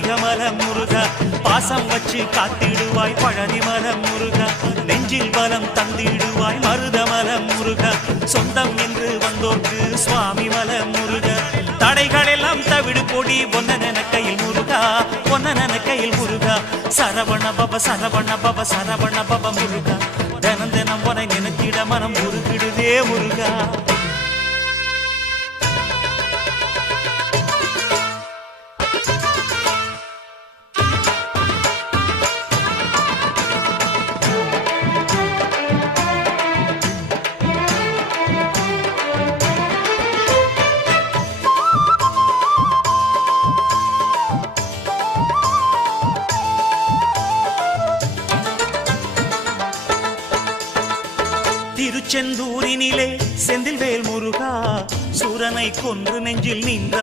கணிகமலம் முருகா பாசம் வச்சு காத்திடுவாய் பழனிமலம் முருகா நெஞ்சில் பலம் தந்திடுவாய் மருதமலம் முருகா சொந்தம் என்று வந்தோர்க்கு சுவாமி மலம் முருகா தடைகள் எல்லாம் தவிடு பொடி ஒன்ன கையில் முருகா ஒன்ன கையில் முருகா சரவண பப சரவண பப சரவண பப முருகா தினம் தினம் உனை நினைத்திட மனம் உருகிடுதே முருகா திருச்செந்தூரினிலே செந்தில்வேல் முருகா சூரனை கொன்று நெஞ்சில் நின்ற